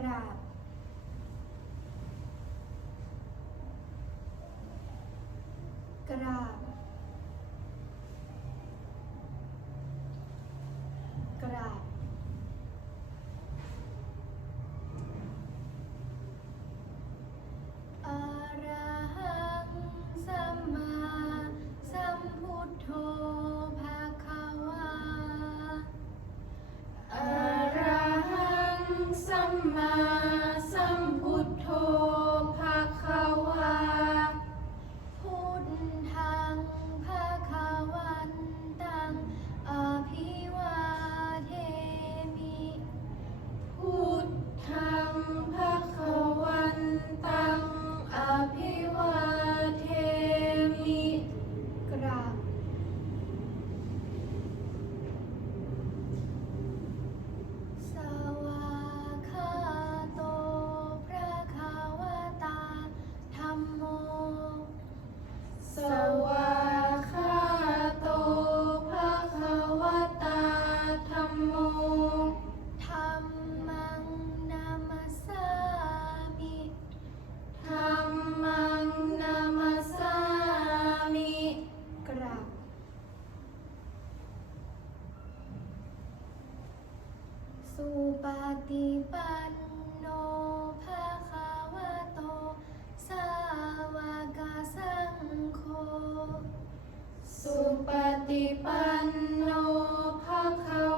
quebrar So, uh, สุปฏิปันโนภะคะ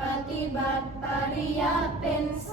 ปฏิบัติปริยัติเป็นโซ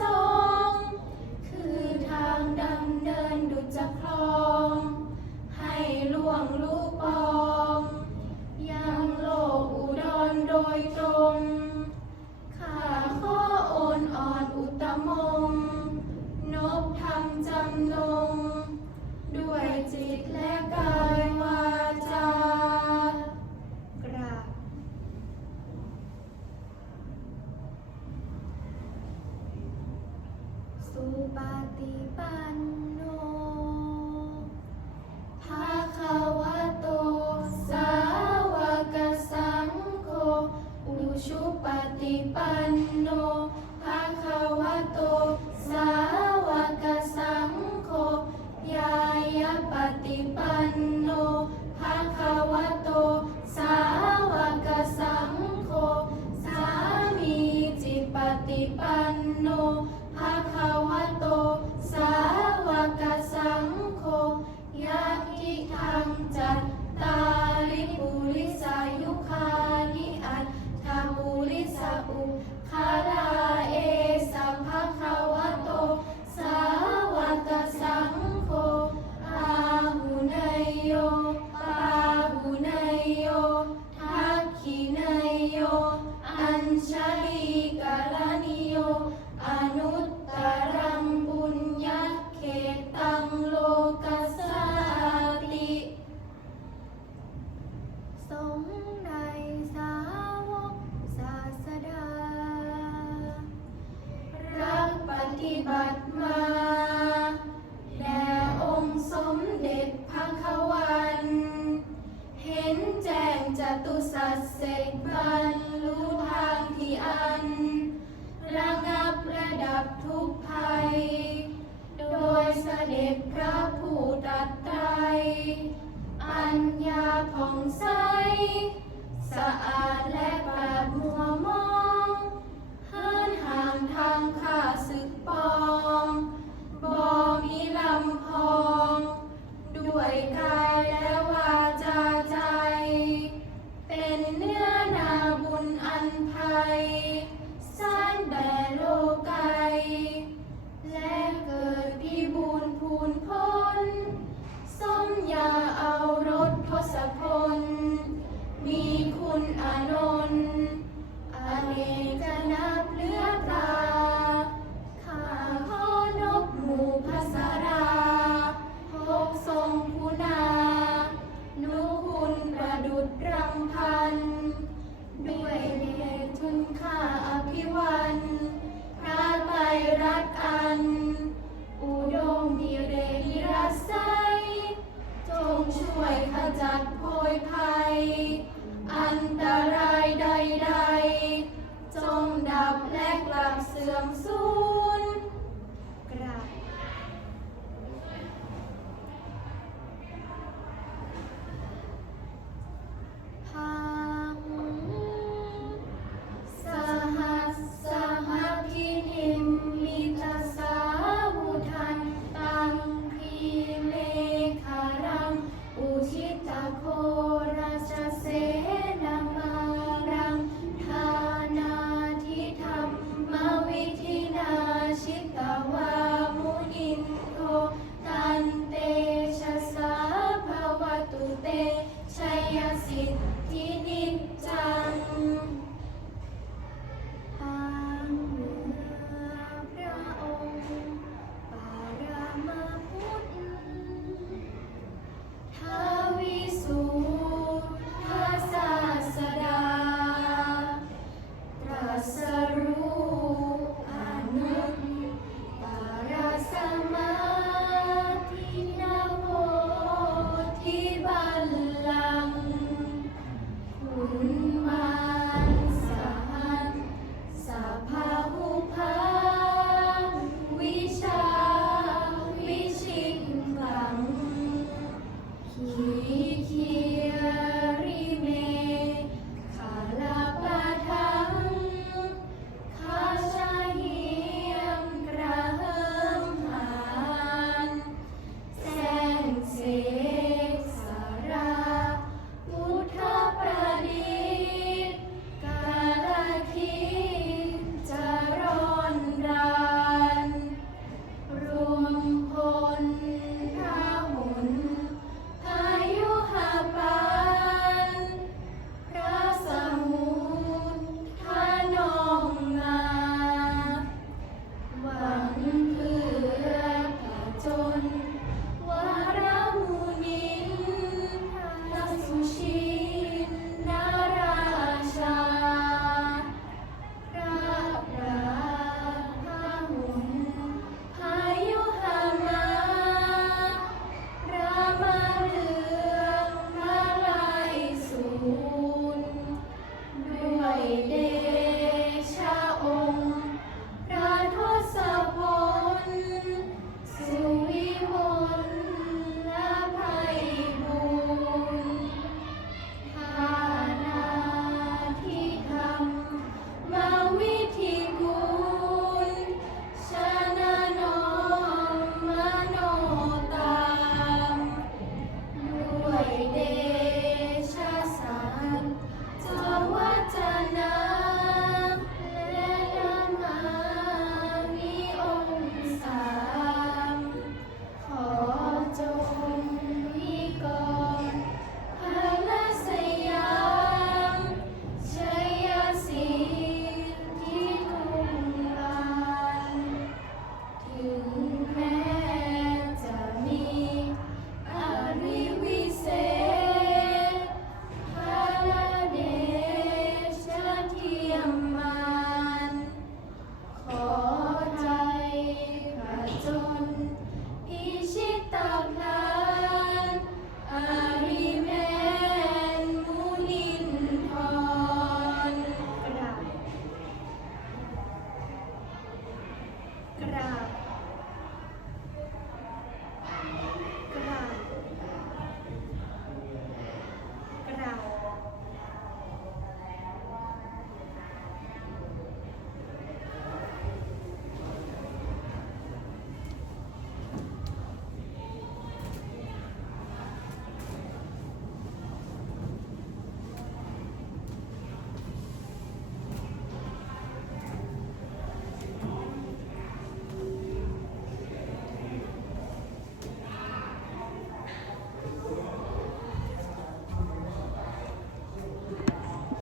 อุคา ผ่องใส สะอาดและปราดมัวมองเฮินห่างทางข้าศึกปองบ่มีลำพอง ด้วยกายและว